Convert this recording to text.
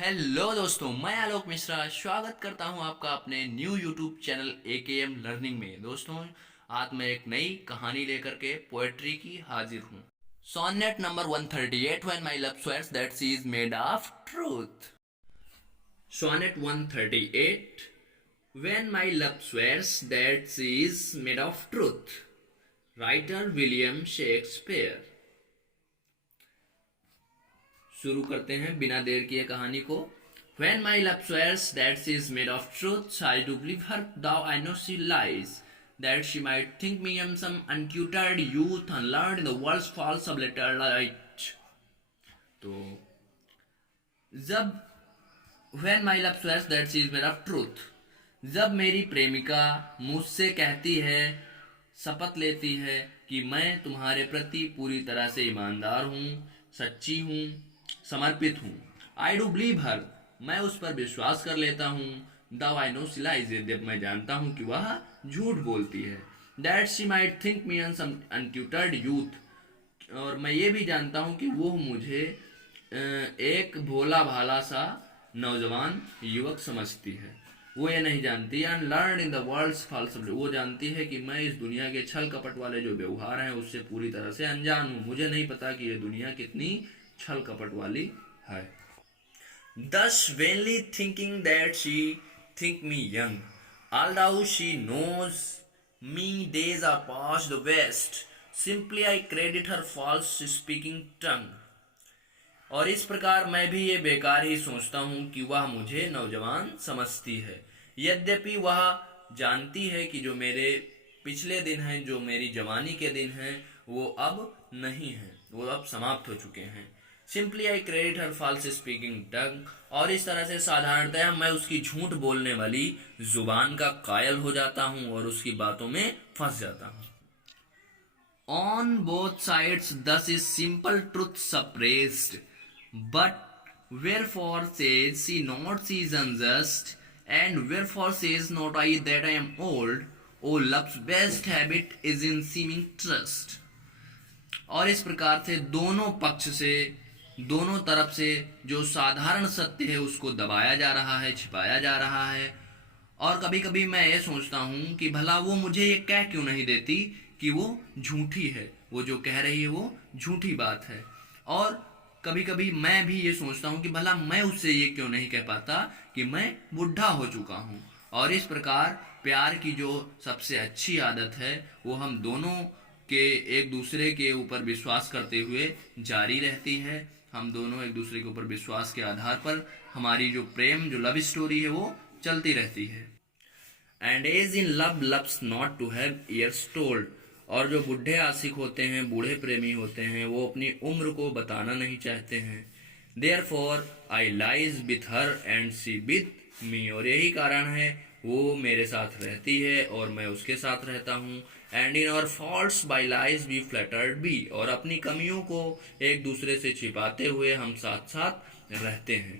Hello दोस्तों, मैं आलोक मिश्रा स्वागत करता हूं आपका अपने new YouTube channel AKM learning में। दोस्तों, आज मैं एक नई कहानी लेकर के पोएट्री की हाजिर हूं। Sonnet number 138, when my love swears that she is made of truth. Sonnet 138, when my love swears that she is made of truth. Writer William Shakespeare. शुरू करते हैं बिना देर किए कहानी को। When my love swears that she is made of truth, I do believe her, though I know she lies. That she might think me am some untutored youth, unlearned in the world's false sublettered light. तो जब When my love swears that she is made of truth, जब मेरी प्रेमिका मुझसे कहती है, शपथ लेती है कि मैं तुम्हारे प्रति पूरी तरह से ईमानदार हूँ, सच्ची हूँ, समर्पित हूँ। आई डू बिलीव हर, मैं उस पर विश्वास कर लेता हूँ। Though I know she lies, जब मैं जानता हूँ कि वह झूठ बोलती है। That she might think me untutored youth, और मैं ये भी जानता हूँ कि वो मुझे एक भोला भाला सा नौजवान युवक समझती है। वो ये नहीं जानती unlearned in the world's false, वो जानती है कि मैं इस दुनिया के छल कपट वाले जो व्यवहार हैं उससे पूरी तरह से अनजान हूँ। मुझे नहीं पता कि ये दुनिया कितनी छल कपट वाली है। Thus vainly thinking that she think me young, although she knows me days are past the best, simply I credit her false speaking tongue. और इस प्रकार मैं भी ये बेकार ही सोचता हूँ कि वह मुझे नौजवान समझती है, यद्यपि वह जानती है कि जो मेरे पिछले दिन हैं, जो मेरी जवानी के दिन हैं, वो अब नहीं हैं, वो अब समाप्त हो चुके हैं। Simply I credit her false speaking tongue, और इस तरह से साधारणतः मैं उसकी झूठ बोलने वाली जुबान का कायल हो जाता हूँ और उसकी बातों में फंस जाता हूँ। On both sides thus is simple truth suppressed, but wherefore says she not she is unjust, and wherefore says not I that I am old? O love's best habit is in seeming trust. और इस प्रकार से दोनों पक्ष से, दोनों तरफ से जो साधारण सत्य है उसको दबाया जा रहा है, छिपाया जा रहा है। और कभी कभी मैं ये सोचता हूँ कि भला वो मुझे ये कह क्यों नहीं देती कि वो झूठी है, वो जो कह रही है वो झूठी बात है। और कभी कभी मैं भी ये सोचता हूँ कि भला मैं उससे ये क्यों नहीं कह पाता कि मैं बुढ़ा हो चुका हूँ। और इस प्रकार प्यार की जो सबसे अच्छी आदत है वो हम दोनों के एक दूसरे के ऊपर विश्वास करते हुए जारी रहती है। हम दोनों एक दूसरे के ऊपर विश्वास के आधार पर हमारी जो प्रेम, जो लव स्टोरी है वो चलती रहती है। And age in love loves not to have years told, और जो बूढ़े आशिक होते हैं, बूढ़े प्रेमी होते हैं, वो अपनी उम्र को बताना नहीं चाहते हैं। Therefore I lies with her and she with me, और यही कारण है वो मेरे साथ रहती है और मैं उसके साथ रहता हूँ। And in our faults by lies be flattered be, और अपनी कमियों को एक दूसरे से छिपाते हुए हम साथ साथ रहते हैं।